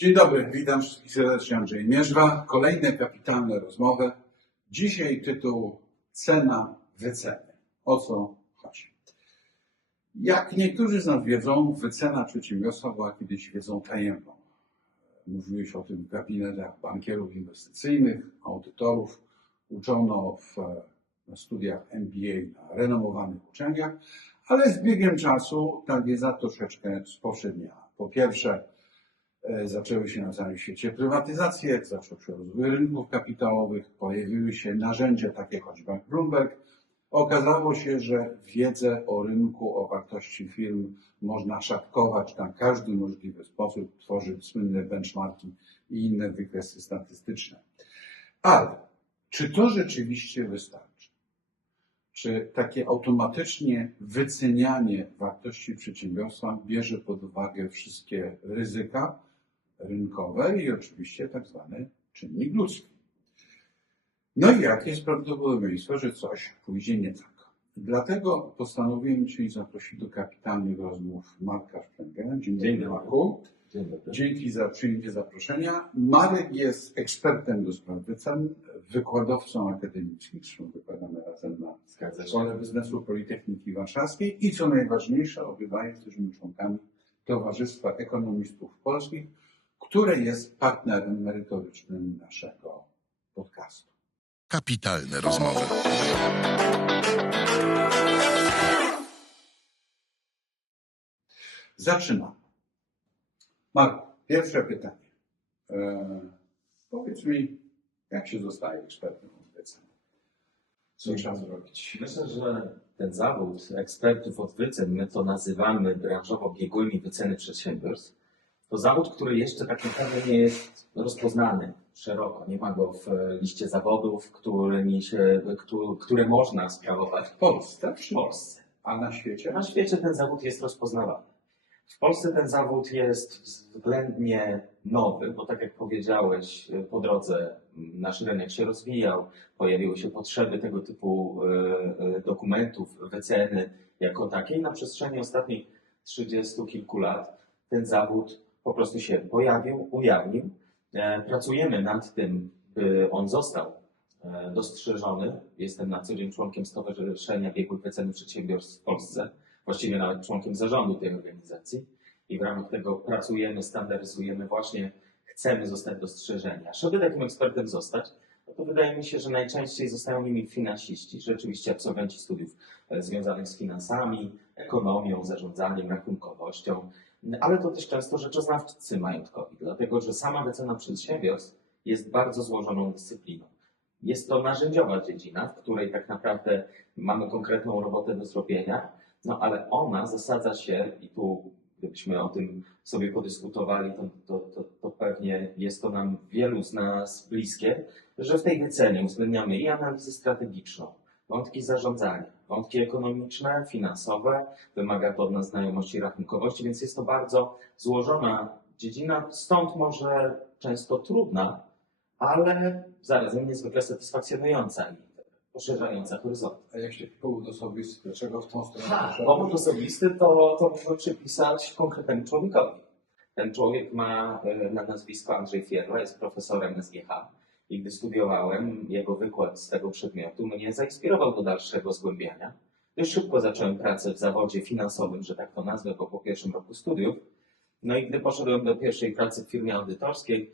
Dzień dobry, witam wszystkich serdecznie, Andrzej Mierzwa. Kolejne kapitalne rozmowy. Dzisiaj tytuł Cena wyceny. O co chodzi? Jak niektórzy z nas wiedzą, wycena przedsiębiorstwa była kiedyś wiedzą tajemną. Mówiłeś o tym w gabinetach bankierów inwestycyjnych, audytorów. Uczono na studiach MBA na renomowanych uczelniach, ale z biegiem czasu ta wiedza troszeczkę spowszedniała. Po pierwsze, zaczęły się na całym świecie prywatyzacje, zaczął się rozwój rynków kapitałowych, pojawiły się narzędzia takie choćby jak Bloomberg. Okazało się, że wiedzę o rynku, o wartości firm można szatkować na każdy możliwy sposób, tworzyć słynne benchmarki i inne wykresy statystyczne. Ale czy to rzeczywiście wystarczy? Czy takie automatycznie wycenianie wartości przedsiębiorstwa bierze pod uwagę wszystkie ryzyka rynkowe i oczywiście tak zwany czynnik ludzki? No i jakie jest prawdopodobieństwo, że coś pójdzie nie tak? Dlatego postanowiłem dzisiaj zaprosić do kapitalnych rozmów Marka Szpręgera. Dzień dobry, Marku. Dzień dobry. Dzięki za przyjęcie zaproszenia. Marek jest ekspertem do spraw wycen, wykładowcą akademickim, zresztą wykładamy razem na Szkole Biznesu Politechniki Warszawskiej i co najważniejsze, obydwaj jesteśmy członkami Towarzystwa Ekonomistów Polskich, które jest partnerem merytorycznym naszego podcastu. Kapitalne rozmowy. Zaczynamy. Marku, pierwsze pytanie. Powiedz mi, jak się zostaje ekspertem od wycen? Co trzeba zrobić? Myślę, że ten zawód ekspertów od wycen, my to nazywamy branżowo biegłymi wyceny przedsiębiorstw, to zawód, który jeszcze tak naprawdę nie jest rozpoznany szeroko. Nie ma go w liście zawodów, które można sprawować W Polsce? w Polsce. A na świecie? Na świecie ten zawód jest rozpoznawany. W Polsce ten zawód jest względnie nowy, bo tak jak powiedziałeś, po drodze nasz rynek się rozwijał, pojawiły się potrzeby tego typu dokumentów, wyceny jako takiej. Na przestrzeni ostatnich 30 kilku lat ten zawód po prostu się pojawił, ujawnił. Pracujemy nad tym, by on został dostrzeżony. Jestem na co dzień członkiem Stowarzyszenia Biegłych Wyceny Przedsiębiorstw w Polsce, właściwie nawet członkiem zarządu tej organizacji i w ramach tego pracujemy, standaryzujemy, właśnie chcemy zostać dostrzeżeni. A żeby takim ekspertem zostać, no to wydaje mi się, że najczęściej zostają nimi finansiści, rzeczywiście absolwenci studiów związanych z finansami, ekonomią, zarządzaniem, rachunkowością, ale to też często rzeczoznawcy majątkowi, dlatego że sama wycena przedsiębiorstw jest bardzo złożoną dyscypliną. Jest to narzędziowa dziedzina, w której tak naprawdę mamy konkretną robotę do zrobienia, no ale ona zasadza się, i tu gdybyśmy o tym sobie podyskutowali, to pewnie jest to nam wielu z nas bliskie, że w tej wycenie uwzględniamy i analizę strategiczną, wątki zarządzania, wątki ekonomiczne, finansowe, wymaga to od nas znajomości rachunkowości, więc jest to bardzo złożona dziedzina, stąd może często trudna, ale zarazem niezwykle satysfakcjonująca i poszerzająca horyzonty. A jak się powód osobisty, dlaczego w tą stronę? Powód osobisty to można przypisać konkretnemu człowiekowi. Ten człowiek ma na nazwisko Andrzej Fierla, jest profesorem SGH i gdy studiowałem, jego wykład z tego przedmiotu mnie zainspirował do dalszego zgłębiania. Dość szybko zacząłem pracę w zawodzie finansowym, że tak to nazwę, bo po pierwszym roku studiów. No i gdy poszedłem do pierwszej pracy w firmie audytorskiej,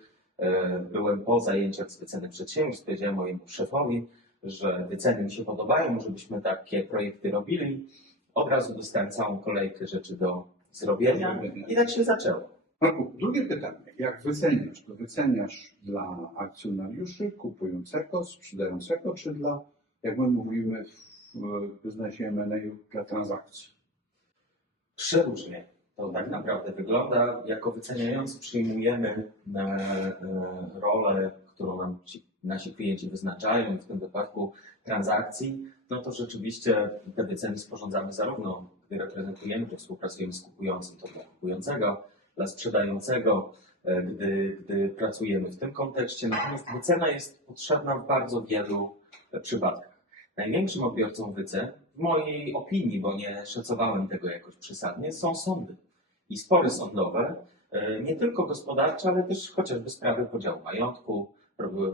byłem po zajęciach z wyceny przedsiębiorstw, powiedziałem mojemu szefowi, że wyceny mi się podobają, żebyśmy takie projekty robili. Od razu dostałem całą kolejkę rzeczy do zrobienia i tak się zaczęło. Marku, drugie pytanie. Jak wyceniasz? To wyceniasz dla akcjonariuszy, kupującego, sprzedającego, czy dla, jak my mówimy w biznesie M&A, dla transakcji? Przeróżnie to tak naprawdę wygląda. Jako wyceniający przyjmujemy rolę, którą nam nasi klienci wyznaczają, w tym wypadku transakcji, no to rzeczywiście te wyceny sporządzamy zarówno, gdy reprezentujemy, czy współpracujemy z kupującym, to dla kupującego, dla sprzedającego, gdy pracujemy w tym kontekście. Natomiast wycena jest potrzebna w bardzo wielu przypadkach. Największym odbiorcą wycen, w mojej opinii, bo nie szacowałem tego jakoś przesadnie, są sądy i spory sądowe, nie tylko gospodarcze, ale też chociażby sprawy podziału majątku,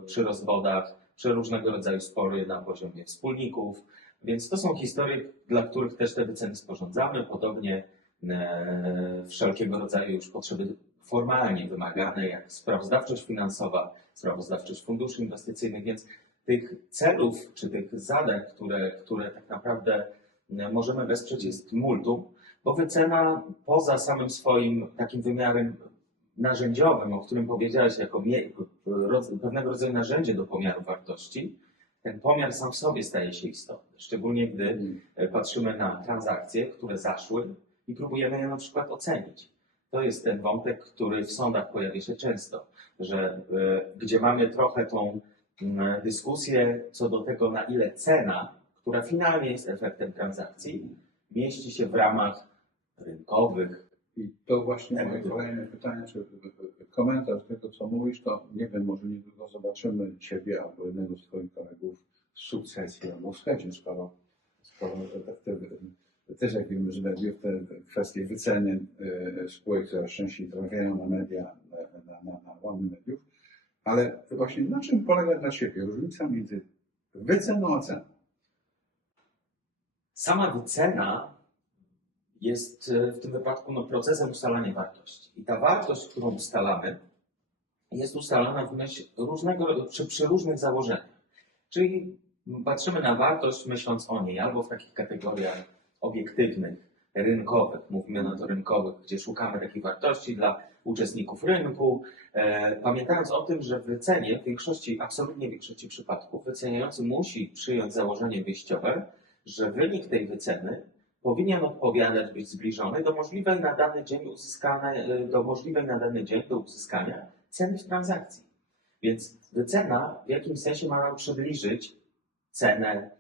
przy rozwodach, przy różnego rodzaju spory na poziomie wspólników. Więc to są historie, dla których też te wyceny sporządzamy. Podobnie wszelkiego rodzaju już potrzeby formalnie wymagane, jak sprawozdawczość finansowa, sprawozdawczość funduszy inwestycyjnych, więc tych celów czy tych zadań, które tak naprawdę możemy wesprzeć, jest multum, bo wycena poza samym swoim takim wymiarem narzędziowym, o którym powiedziałeś, jako pewnego rodzaju narzędzie do pomiaru wartości, ten pomiar sam w sobie staje się istotny. Szczególnie gdy patrzymy na transakcje, które zaszły i próbujemy je na przykład ocenić. To jest ten wątek, który w sądach pojawia się często, że gdzie mamy trochę tą dyskusję co do tego, na ile cena, która finalnie jest efektem transakcji, mieści się w ramach rynkowych. I to właśnie moje kolejne pytanie, czy komentarz tego, co mówisz, to nie wiem, może niedługo zobaczymy Ciebie albo jednego z Twoich kolegów w sukcesji albo w schedzie, skoro też jak wiemy z mediów, te kwestie wyceny spółek coraz częściej trafiają na media, na łamy mediów, ale właśnie na czym polega dla Ciebie różnica między wyceną a ceną? Sama wycena jest w tym wypadku procesem ustalania wartości. I ta wartość, którą ustalamy, jest ustalana w myśl przy różnych założeniach. Czyli patrzymy na wartość, myśląc o niej albo w takich kategoriach obiektywnych, rynkowych, mówimy na to rynkowych, gdzie szukamy takich wartości dla uczestników rynku, pamiętając o tym, że w wycenie w większości, absolutnie większości przypadków, wyceniający musi przyjąć założenie wyjściowe, że wynik tej wyceny powinien odpowiadać, być zbliżony do możliwej na dany dzień do uzyskania ceny w transakcji. Więc wycena w jakimś sensie ma nam przybliżyć cenę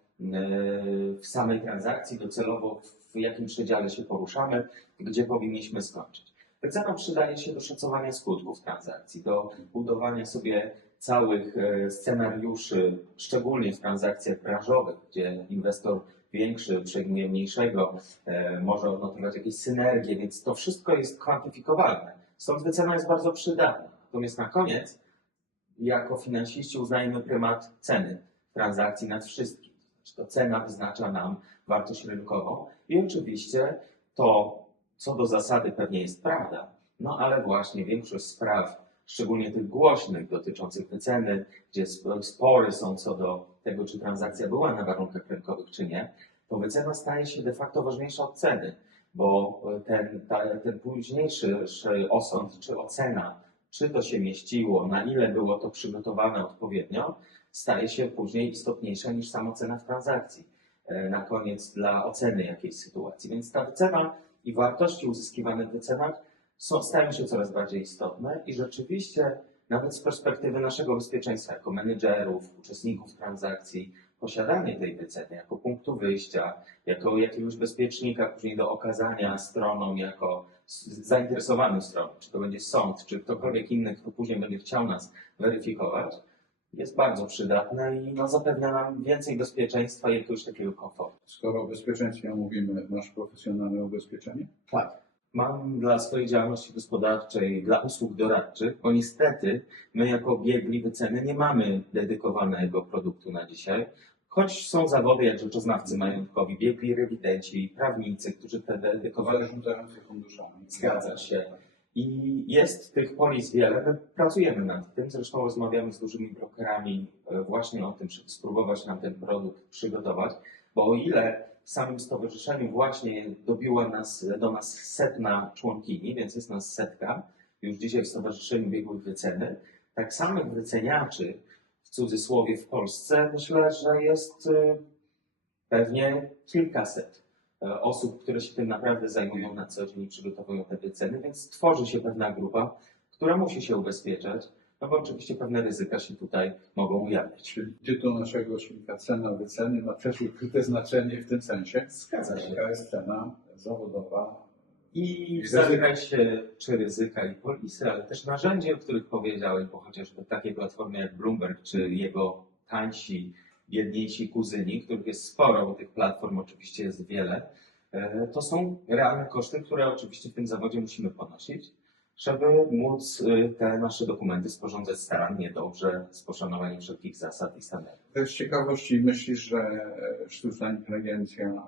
w samej transakcji, docelowo w jakim przedziale się poruszamy, gdzie powinniśmy skończyć. Wycena przydaje się do szacowania skutków transakcji, do budowania sobie całych scenariuszy, szczególnie w transakcjach branżowych, gdzie inwestor większy przejmuje mniejszego, może odnotować jakieś synergie, więc to wszystko jest kwantyfikowalne. Stąd wycena jest bardzo przydatna. Natomiast na koniec, jako finansiści uznajemy prymat ceny transakcji nad wszystkim. Znaczy to cena wyznacza nam wartość rynkową i oczywiście to, co do zasady pewnie jest prawda, no ale właśnie większość spraw, szczególnie tych głośnych dotyczących wyceny, gdzie spory są co do tego, czy transakcja była na warunkach rynkowych, czy nie, to wycena staje się de facto ważniejsza od ceny, bo ten późniejszy osąd, czy ocena, czy to się mieściło, na ile było to przygotowane odpowiednio, staje się później istotniejsza niż sama cena w transakcji. Na koniec dla oceny jakiejś sytuacji. Więc ta wycena i wartości uzyskiwane w wycenach stają się coraz bardziej istotne i rzeczywiście nawet z perspektywy naszego bezpieczeństwa jako menedżerów, uczestników transakcji, posiadanie tej wyceny jako punktu wyjścia, jako jakiegoś bezpiecznika później do okazania stronom, jako zainteresowanym stronom, czy to będzie sąd, czy ktokolwiek inny, kto później będzie chciał nas weryfikować, jest bardzo przydatne i zapewnia nam więcej bezpieczeństwa i jakiegoś takiego komfortu. Skoro o bezpieczeństwie mówimy, masz profesjonalne ubezpieczenie? Tak. Mam dla swojej działalności gospodarczej, dla usług doradczych, bo niestety my jako biegli wyceny nie mamy dedykowanego produktu na dzisiaj, choć są zawody jak rzeczoznawcy majątkowi, biegli rewidenci, prawnicy, którzy te dedykowane... Zarządzający funduszami. Zgadza się. I jest tych polis wiele. My pracujemy nad tym, zresztą rozmawiamy z dużymi brokerami właśnie o tym, żeby spróbować nam ten produkt przygotować, bo o ile w samym stowarzyszeniu właśnie dobiła do nas 100 członkini, więc jest nas 100, już dzisiaj w Stowarzyszeniu Biegłych Wyceny, tak samych wyceniaczy, w cudzysłowie w Polsce, myślę, że jest pewnie kilkaset osób, które się tym naprawdę zajmują na co dzień i przygotowują te wyceny, więc tworzy się pewna grupa, która musi się ubezpieczać, no bo oczywiście pewne ryzyka się tutaj mogą ujawniać. Czyli tytuł naszego odcinka Cena wyceny ma też ukryte znaczenie w tym sensie. Zgadza się. Jaka jest cena zawodowa? I w zakresie czy ryzyka i polisy, ale też narzędzi, o których powiedziałem, bo chociażby takie platformy jak Bloomberg, czy jego tańsi, biedniejsi kuzyni, których jest sporo, bo tych platform oczywiście jest wiele, to są realne koszty, które oczywiście w tym zawodzie musimy ponosić. żeby móc te nasze dokumenty sporządzać starannie, dobrze, z poszanowaniem wszelkich zasad i standardów. To z ciekawości myślisz, że sztuczna inteligencja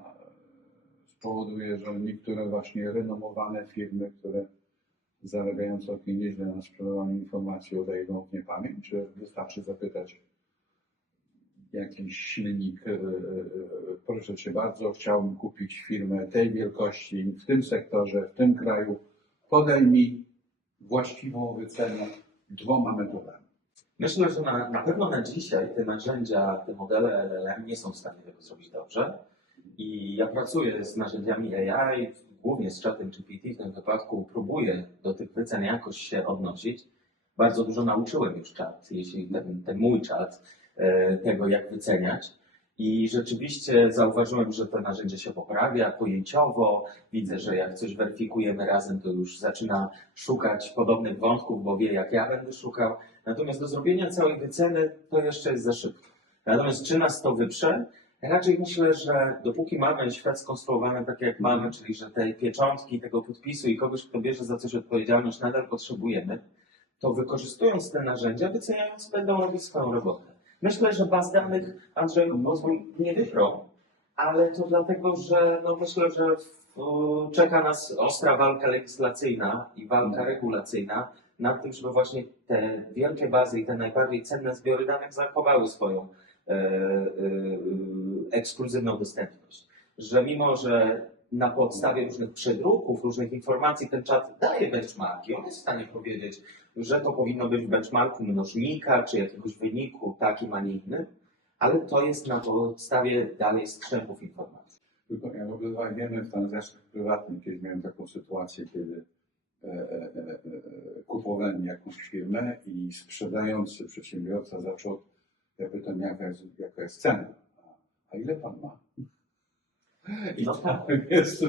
spowoduje, że niektóre właśnie renomowane firmy, które zarabiają całkiem nieźle na sprzedawaniu informacji, odejdą w niepamięć? Czy wystarczy zapytać jakiś silnik, proszę Cię bardzo, chciałbym kupić firmę tej wielkości, w tym sektorze, w tym kraju, podaj mi właściwą wycenę 2 metodami. Myślę, że na pewno na dzisiaj te narzędzia, te modele LLM nie są w stanie tego zrobić dobrze. I ja pracuję z narzędziami AI, głównie z czatem GPT w tym wypadku, próbuję do tych wycen jakoś się odnosić. Bardzo dużo nauczyłem już czat, jeśli ten mój czat, tego jak wyceniać. I rzeczywiście zauważyłem, że to narzędzie się poprawia pojęciowo. Widzę, że jak coś weryfikujemy razem, to już zaczyna szukać podobnych wątków, bo wie, jak ja będę szukał. Natomiast do zrobienia całej wyceny to jeszcze jest za szybko. Natomiast czy nas to wyprze? Raczej myślę, że dopóki mamy świat skonstruowany tak, jak mamy, czyli że tej pieczątki, tego podpisu i kogoś, kto bierze za coś odpowiedzialność, nadal potrzebujemy, to wykorzystując te narzędzia, wyceniając, będą robić swoją robotę. Myślę, że baz danych, Andrzeju, pozwól, nie wyprą, ale to dlatego, że myślę, że czeka nas ostra walka legislacyjna i walka regulacyjna nad tym, żeby właśnie te wielkie bazy i te najbardziej cenne zbiory danych zachowały swoją ekskluzywną dostępność. Że mimo, że na podstawie różnych przedruków, różnych informacji ten czat daje benchmarki, on jest w stanie powiedzieć, że to powinno być w benchmarku mnożnika, czy jakiegoś wyniku takim, a nie innym, ale to jest na podstawie dalej strzępów informacji. Tylko jak wiemy, w transakcjach prywatnych kiedyś miałem taką sytuację, kiedy kupowałem jakąś firmę i sprzedający przedsiębiorca zaczął, ja pytam, jaka jest cena, a ile pan ma? I No tak. jest.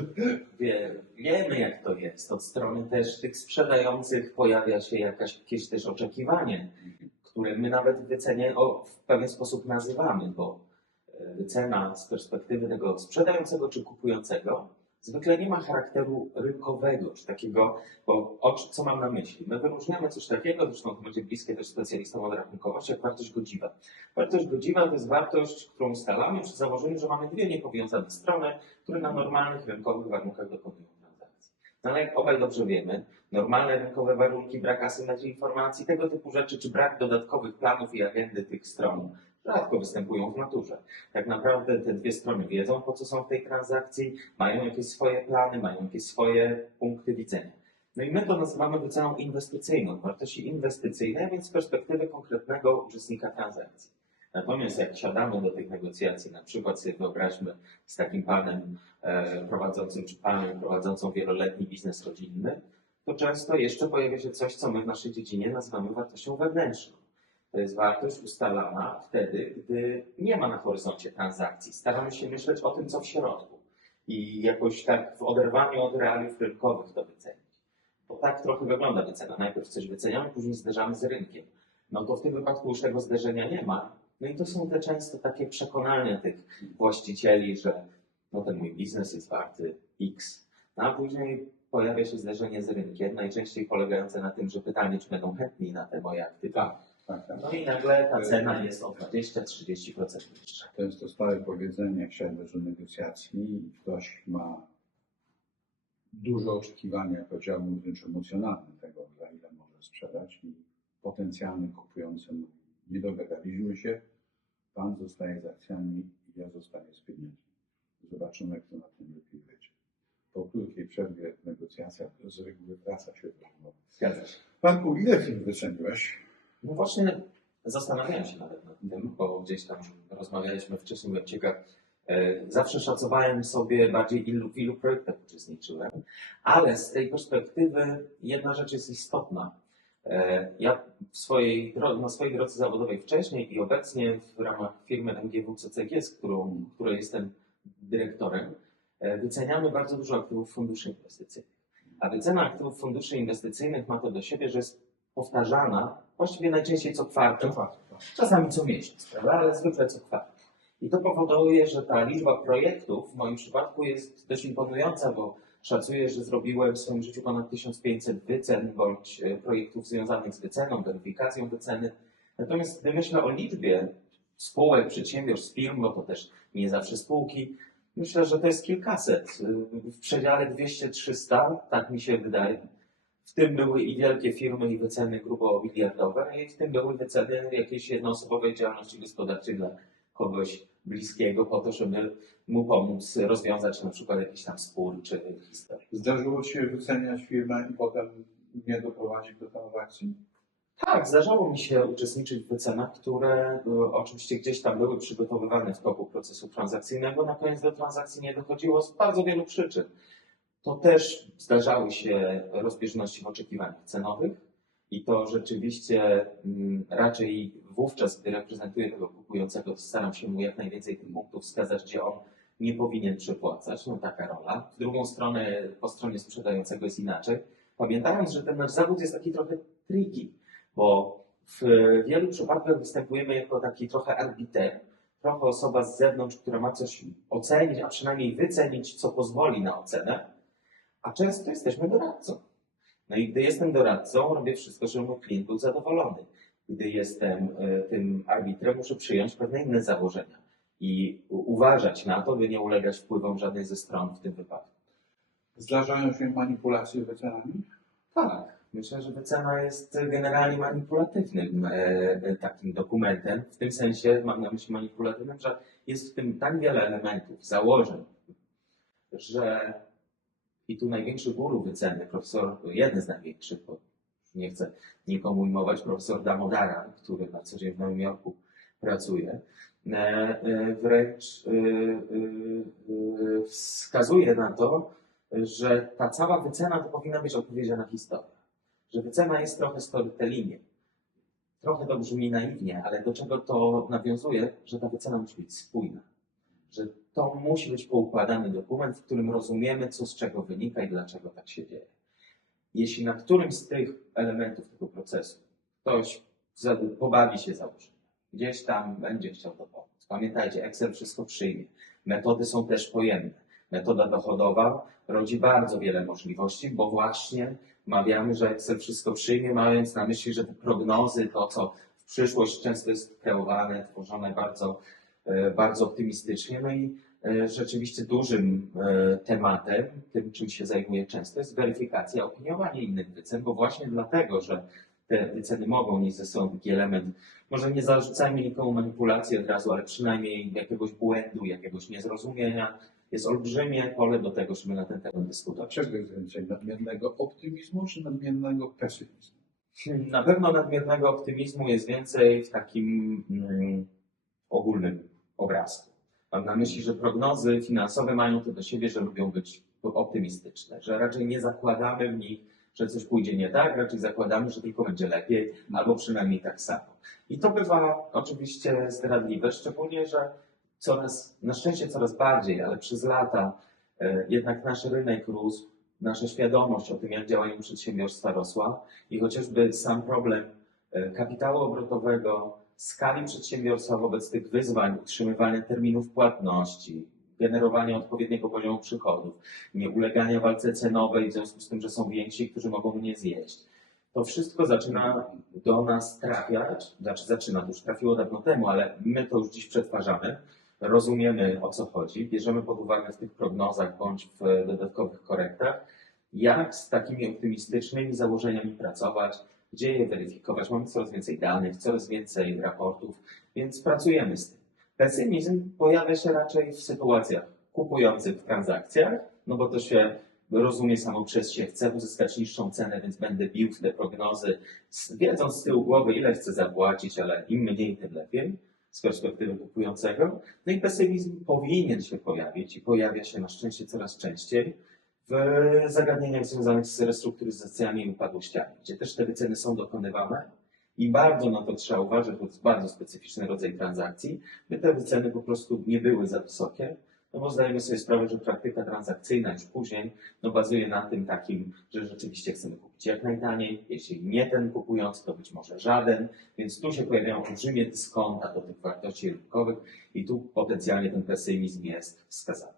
Wiemy, jak to jest. Od strony też tych sprzedających pojawia się jakieś też oczekiwanie, które my nawet w wycenie w pewien sposób nazywamy, bo wycena z perspektywy tego sprzedającego czy kupującego zwykle nie ma charakteru rynkowego, czy takiego, bo co mam na myśli? My wyróżniamy coś takiego, zresztą to będzie bliskie też specjalistom od rachunkowości, jak wartość godziwa. Wartość godziwa to jest wartość, którą ustalamy przy założeniu, że mamy dwie niepowiązane strony, które na normalnych rynkowych warunkach dokonują transakcji. No ale jak obaj dobrze wiemy, normalne rynkowe warunki, brak asymetrii informacji, tego typu rzeczy, czy brak dodatkowych planów i agendy tych stron rzadko występują w naturze. Tak naprawdę te dwie strony wiedzą, po co są w tej transakcji, mają jakieś swoje plany, mają jakieś swoje punkty widzenia. No i my to nazywamy wyceną inwestycyjną, wartości inwestycyjnej, więc z perspektywy konkretnego uczestnika transakcji. Natomiast jak siadamy do tych negocjacji, na przykład sobie wyobraźmy z takim panem prowadzącym, czy panem prowadzącą wieloletni biznes rodzinny, to często jeszcze pojawia się coś, co my w naszej dziedzinie nazywamy wartością wewnętrzną. To jest wartość ustalana wtedy, gdy nie ma na horyzoncie transakcji. Staramy się myśleć o tym, co w środku i jakoś tak w oderwaniu od realiów rynkowych to wycenić. Bo tak trochę wygląda wycena. Najpierw coś wyceniamy, później zderzamy z rynkiem. No to w tym wypadku już tego zderzenia nie ma. No i to są te często takie przekonania tych właścicieli, że ten mój biznes jest warty X. No a później pojawia się zderzenie z rynkiem, najczęściej polegające na tym, że pytanie, czy będą chętni na te moje aktywa. Tak. No i nagle ta cena jest o 20-30% niższa. To jest to stare powiedzenie, jak się do negocjacji, ktoś ma duże oczekiwania, powiedziałbym wręcz emocjonalne tego, za ile może sprzedać i potencjalny kupujący mówi, nie dogadaliśmy się, pan zostaje z akcjami i ja zostaję z pieniędzmi. Zobaczymy, kto na tym lepiej wyjdzie. Po krótkiej przerwie w negocjacjach z reguły wraca się do rozmowy. Zgadza się. Panku, ile firm wyceniłeś? No właśnie zastanawiałem się nawet nad tym, bo gdzieś tam rozmawialiśmy wcześniej, byłem ciekaw. Zawsze szacowałem sobie bardziej, w ilu projektach uczestniczyłem, ale z tej perspektywy jedna rzecz jest istotna. Ja na swojej drodze zawodowej wcześniej i obecnie w ramach firmy MGW CCG, której jestem dyrektorem, wyceniamy bardzo dużo aktywów funduszy inwestycyjnych. A wycena aktywów funduszy inwestycyjnych ma to do siebie, że jest powtarzana właściwie najczęściej co kwartał, czasami co miesiąc, prawda? Ale zwykle co kwartał. I to powoduje, że ta liczba projektów w moim przypadku jest dość imponująca, bo Szacuję, że zrobiłem w swoim życiu ponad 1500 wycen bądź projektów związanych z wyceną, weryfikacją wyceny. Natomiast gdy myślę o liczbie spółek, przedsiębiorstw, firm, bo to też nie zawsze spółki, myślę, że to jest kilkaset. W przedziale 200-300, tak mi się wydaje. W tym były i wielkie firmy, i wyceny grubo miliardowe, i w tym były wyceny jakiejś jednoosobowej działalności gospodarczej dla kogoś bliskiego, po to, żeby mu pomóc rozwiązać na przykład jakiś tam spór czy historię. Zdarzyło Ci się wyceniać firmę i potem nie doprowadzić do transakcji? Tak, zdarzało mi się uczestniczyć w wycenach, które oczywiście gdzieś tam były przygotowywane w toku procesu transakcyjnego. Na koniec do transakcji nie dochodziło z bardzo wielu przyczyn. To też zdarzały się rozbieżności w oczekiwaniach cenowych i to rzeczywiście raczej wówczas, gdy reprezentuję tego kupującego, to staram się mu jak najwięcej tych punktów wskazać, gdzie on nie powinien przepłacać. No taka rola. W drugą stronę, po stronie sprzedającego jest inaczej. Pamiętając, że ten nasz zawód jest taki trochę tricky, bo w wielu przypadkach występujemy jako taki trochę arbiter, trochę osoba z zewnątrz, która ma coś ocenić, a przynajmniej wycenić, co pozwoli na ocenę, a często jesteśmy doradcą. No i gdy jestem doradcą, robię wszystko, żeby mój klient był zadowolony. Gdy jestem tym arbitrem, muszę przyjąć pewne inne założenia i uważać na to, by nie ulegać wpływom żadnej ze stron w tym wypadku. Zdarzają się manipulacje wycenami? Tak, myślę, że wycena jest generalnie manipulatywnym takim dokumentem. W tym sensie mam na myśli manipulatywnym, że jest w tym tak wiele elementów, założeń, że i tu największy guru wyceny, jeden z największych, bo nie chcę nikomu ujmować, profesor Damodaran, który na co dzień w Nowym Jorku pracuje, wręcz wskazuje na to, że ta cała wycena to powinna być opowiedziana historia. Że wycena jest trochę storytellingiem. Trochę to brzmi naiwnie, ale do czego to nawiązuje? Że ta wycena musi być spójna. Że to musi być poukładany dokument, w którym rozumiemy, co z czego wynika i dlaczego tak się dzieje. Jeśli na którymś z tych elementów tego procesu ktoś pobawi się założeniem, gdzieś tam będzie chciał to pomóc. Pamiętajcie, Excel wszystko przyjmie. Metody są też pojemne. Metoda dochodowa rodzi bardzo wiele możliwości, bo właśnie mawiamy, że Excel wszystko przyjmie, mając na myśli, że te prognozy, to co w przyszłość często jest kreowane, tworzone bardzo optymistycznie. No i rzeczywiście dużym tematem, tym czym się zajmuję często, jest weryfikacja, opiniowanie innych wycen, bo właśnie dlatego, że te wyceny mogą nieść ze sobą taki element, może nie zarzucajmy nikomu manipulacji od razu, ale przynajmniej jakiegoś błędu, jakiegoś niezrozumienia, jest olbrzymie pole do tego, żeby na ten temat dyskutować. Dlaczego jest więcej nadmiernego optymizmu czy nadmiernego pesymizmu? Na pewno nadmiernego optymizmu jest więcej w takim ogólnym obrazku. Mam na myśli, że prognozy finansowe mają to do siebie, że lubią być optymistyczne, że raczej nie zakładamy w nich, że coś pójdzie nie tak, raczej zakładamy, że tylko będzie lepiej, albo przynajmniej tak samo. I to bywa oczywiście zdradliwe, szczególnie, że na szczęście coraz bardziej, ale przez lata jednak nasz rynek rósł, nasza świadomość o tym, jak działają przedsiębiorstwa rosła i chociażby sam problem kapitału obrotowego, skali przedsiębiorstwa wobec tych wyzwań, utrzymywania terminów płatności, generowania odpowiedniego poziomu przychodów, nieulegania walce cenowej w związku z tym, że są więksi, którzy mogą mnie zjeść. To wszystko zaczyna do nas trafiać, to już trafiło dawno temu, ale my to już dziś przetwarzamy, rozumiemy, o co chodzi, bierzemy pod uwagę w tych prognozach bądź w dodatkowych korektach, jak z takimi optymistycznymi założeniami pracować, gdzie je weryfikować. Mamy coraz więcej danych, coraz więcej raportów, więc pracujemy z tym. Pesymizm pojawia się raczej w sytuacjach kupujących w transakcjach, no bo to się rozumie samo przez się, chcę uzyskać niższą cenę, więc będę bił w te prognozy, wiedząc z tyłu głowy, ile chcę zapłacić, ale im mniej, tym lepiej z perspektywy kupującego. No i pesymizm powinien się pojawić i pojawia się na szczęście coraz częściej w zagadnieniach związanych z restrukturyzacjami i upadłościami, gdzie też te wyceny są dokonywane i bardzo na to trzeba uważać, bo to jest bardzo specyficzny rodzaj transakcji, by te wyceny po prostu nie były za wysokie, no bo zdajemy sobie sprawę, że praktyka transakcyjna już później bazuje na tym takim, że rzeczywiście chcemy kupić jak najtaniej, jeśli nie ten kupujący, to być może żaden, więc tu się pojawiają olbrzymie dyskonta do tych wartości rynkowych i tu potencjalnie ten pesymizm jest wskazany.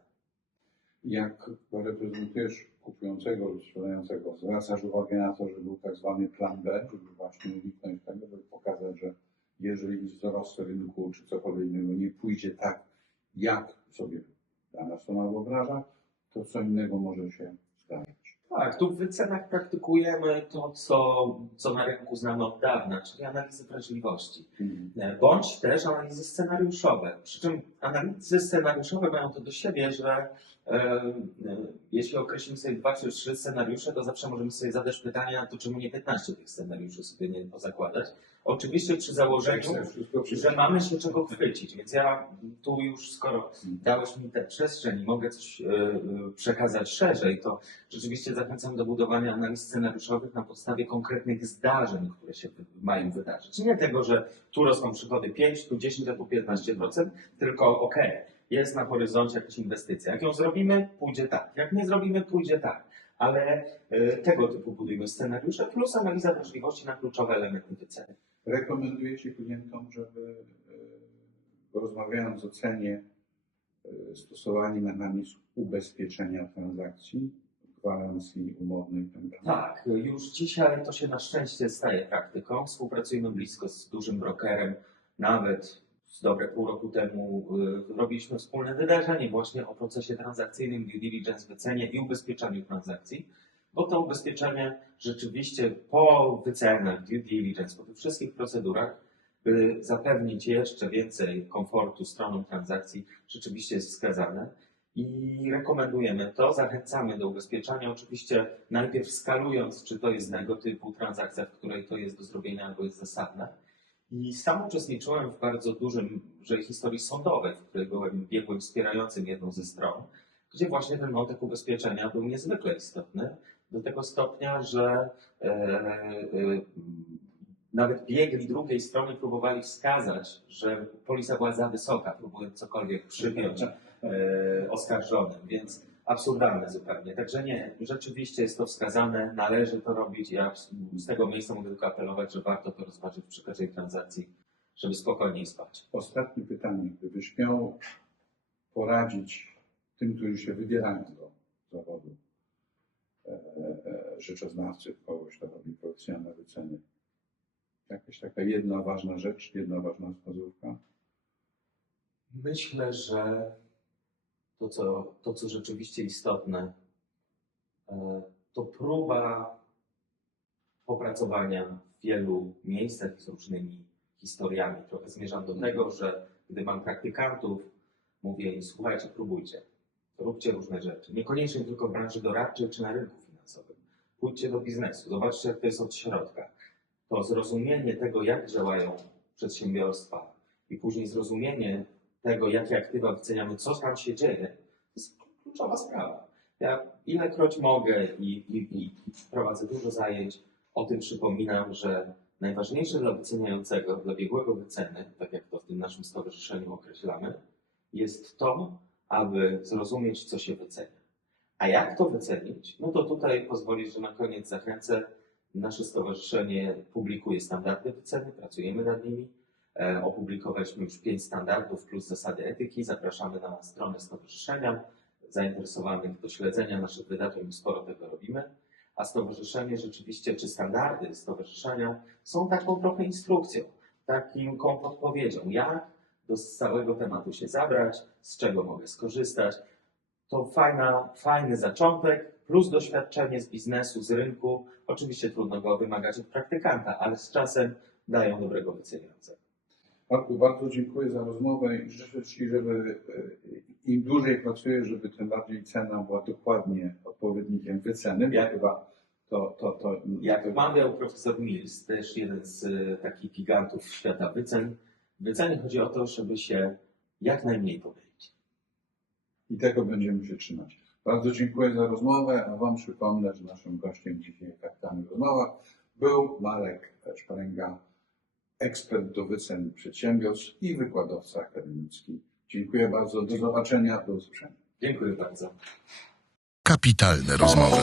Jak reprezentujesz kupującego lub sprzedającego, zwracasz uwagę na to, że był tak zwany plan B, żeby właśnie uniknąć tego, żeby pokazać, że jeżeli wzrost rynku czy cokolwiek innego nie pójdzie tak, jak sobie dana strona wyobraża, to co innego może się zdarzyć. Tak, tu w wycenach praktykujemy to, co na rynku znamy od dawna, czyli analizy wrażliwości, bądź też analizy scenariuszowe. Przy czym analizy scenariuszowe mają to do siebie, że jeśli określimy sobie 2 czy 3 scenariusze, to zawsze możemy sobie zadać pytanie, a to czemu nie 15 tych scenariuszy sobie nie pozakładać. Oczywiście przy założeniu, że mamy się czego chwycić, więc ja tu już, skoro dałeś mi tę przestrzeń i mogę coś przekazać szerzej, to rzeczywiście zachęcam do budowania analiz scenariuszowych na podstawie konkretnych zdarzeń, które się mają wydarzyć. Nie tego, że tu rosną przychody 5, tu 10, a tu 15%, tylko okej, jest na horyzoncie jakaś inwestycja. Jak ją zrobimy, pójdzie tak. Jak nie zrobimy, pójdzie tak. Ale tego typu budujemy scenariusze, plus analiza wrażliwości na kluczowe elementy wyceny. Rekomendujecie klientom, żeby rozmawiając o cenie, stosowali mechanizm ubezpieczenia transakcji, gwarancji umownej itd.? Tak, już dzisiaj to się na szczęście staje praktyką. Współpracujemy blisko z dużym brokerem. Nawet z dobre pół roku temu robiliśmy wspólne wydarzenie właśnie o procesie transakcyjnym, due diligence, wycenie i ubezpieczaniu transakcji. Bo to ubezpieczenie rzeczywiście po wycenach, due diligence, po tych wszystkich procedurach, by zapewnić jeszcze więcej komfortu stronom transakcji, rzeczywiście jest wskazane. I rekomendujemy to, zachęcamy do ubezpieczania, oczywiście najpierw skalując, czy to jest tego typu transakcja, w której to jest do zrobienia albo jest zasadne. I sam uczestniczyłem w bardzo dużym historii sądowej, w której byłem biegłym wspierającym jedną ze stron, gdzie właśnie ten wątek ubezpieczenia był niezwykle istotny, do tego stopnia, że nawet biegli drugiej strony próbowali wskazać, że polisa była za wysoka, próbując cokolwiek przypiąć oskarżonym, więc absurdalne zupełnie. Także nie, rzeczywiście jest to wskazane, należy to robić. Ja z tego miejsca mogę tylko apelować, że warto to rozważyć przy każdej transakcji, żeby spokojniej spać. Ostatnie pytanie. Gdybyś miał poradzić tym, którzy się wybierają do zawodu rzeczoznawcy, kogoś, kto robi profesjonalne wyceny, jakaś taka jedna ważna rzecz, jedna ważna wskazówka? Myślę, że to, co rzeczywiście istotne, to próba popracowania w wielu miejscach z różnymi historiami. Trochę zmierzam do tego, że gdy mam praktykantów, mówię im, słuchajcie, próbujcie, róbcie różne rzeczy. Niekoniecznie tylko w branży doradczej czy na rynku finansowym. Pójdźcie do biznesu, zobaczcie, jak to jest od środka. To zrozumienie tego, jak działają przedsiębiorstwa i później zrozumienie tego, jakie aktywa wyceniamy, co tam się dzieje, to jest kluczowa sprawa. Ja ilekroć mogę i prowadzę dużo zajęć, o tym przypominam, że najważniejsze dla wyceniającego, dla biegłego wyceny, tak jak to w tym naszym stowarzyszeniu określamy, jest to, aby zrozumieć, co się wycenia. A jak to wycenić? No to tutaj pozwolić, że na koniec zachęcę. Nasze stowarzyszenie publikuje standardy wyceny, pracujemy nad nimi. Opublikowaliśmy już 5 standardów plus zasady etyki. Zapraszamy na stronę stowarzyszenia. Zainteresowanych do śledzenia naszych wydarzeń, sporo tego robimy. A stowarzyszenie rzeczywiście, czy standardy stowarzyszenia są taką trochę instrukcją, takim podpowiedzią, jak do całego tematu się zabrać, z czego mogę skorzystać. To fajny zaczątek, plus doświadczenie z biznesu, z rynku. Oczywiście trudno go wymagać od praktykanta, ale z czasem dają dobrego wyceniającego. Marku, bardzo dziękuję za rozmowę i życzę Ci, żeby im dłużej pracujesz, żeby tym bardziej cena była dokładnie odpowiednikiem wyceny. Ja- Chyba Jak mawiał profesor Mills, też jeden z takich gigantów świata wycen, w wycenie chodzi o to, żeby się jak najmniej pomylić. I tego będziemy się trzymać. Bardzo dziękuję za rozmowę, a Wam przypomnę, że naszym gościem dzisiaj w Kapitalnych Rozmowach był Marek Szparenga, ekspert do wycen przedsiębiorstw i wykładowca akademicki. Dziękuję bardzo, do zobaczenia, do usłyszenia. Dziękuję bardzo. Kapitalne rozmowy.